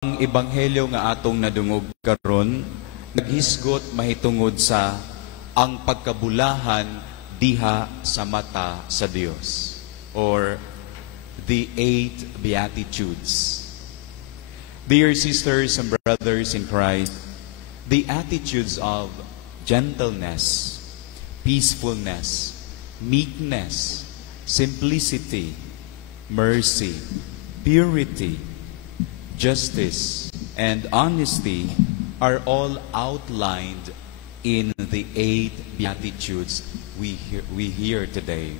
Ang ebanghelyo nga atong nadungog karon naghisgot mahitungod sa ang pagkabulahan diha sa mata sa Dios, or the 8 Beatitudes. Dear sisters and brothers in Christ, the attitudes of gentleness, peacefulness, meekness, simplicity, mercy, purity, justice, and honesty are all outlined in the 8 Beatitudes we hear today.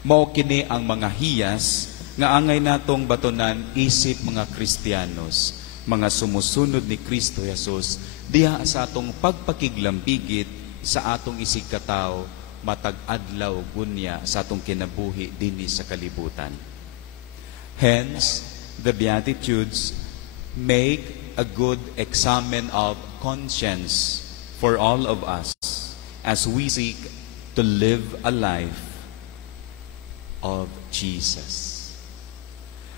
Mao kini ang mga hiyas nga angay natong batonan isip mga Kristiyanos, mga sumusunod ni Kristo Jesus, diha sa atong pagpakiglambigit sa atong isig katawo matag adlaw gunya sa atong kinabuhi dinhi sa kalibutan. Hence, the Beatitudes make a good examen of conscience for all of us as we seek to live a life of Jesus.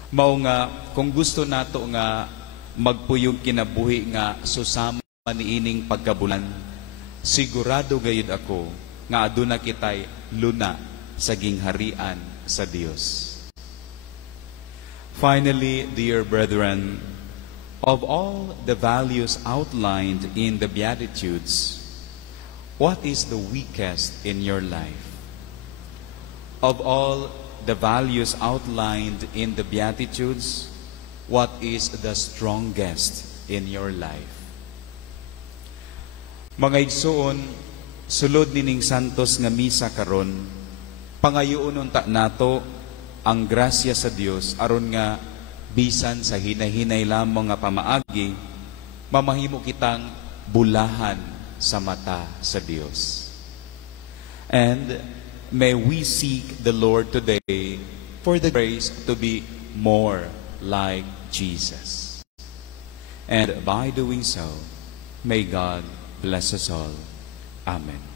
Mao nga, kung gusto nato nga magpuyog kinabuhi nga susama niining pagkabulan, sigurado gayud ako nga aduna kitay luna sa gingharian sa Dios. Finally, dear brethren, of all the values outlined in the Beatitudes, what is the weakest in your life? Of all the values outlined in the Beatitudes, what is the strongest in your life? Mga igsoon, sulod nining santos nga misa karon, pangayuon unta nato ang grasya sa Dios aron nga bisan sa hinay-hinay lamang nga pamaagi, mamahimo kitang bulahan sa mata sa Dios. And may we seek the Lord today for the grace to be more like Jesus. And by doing so, may God bless us all. Amen.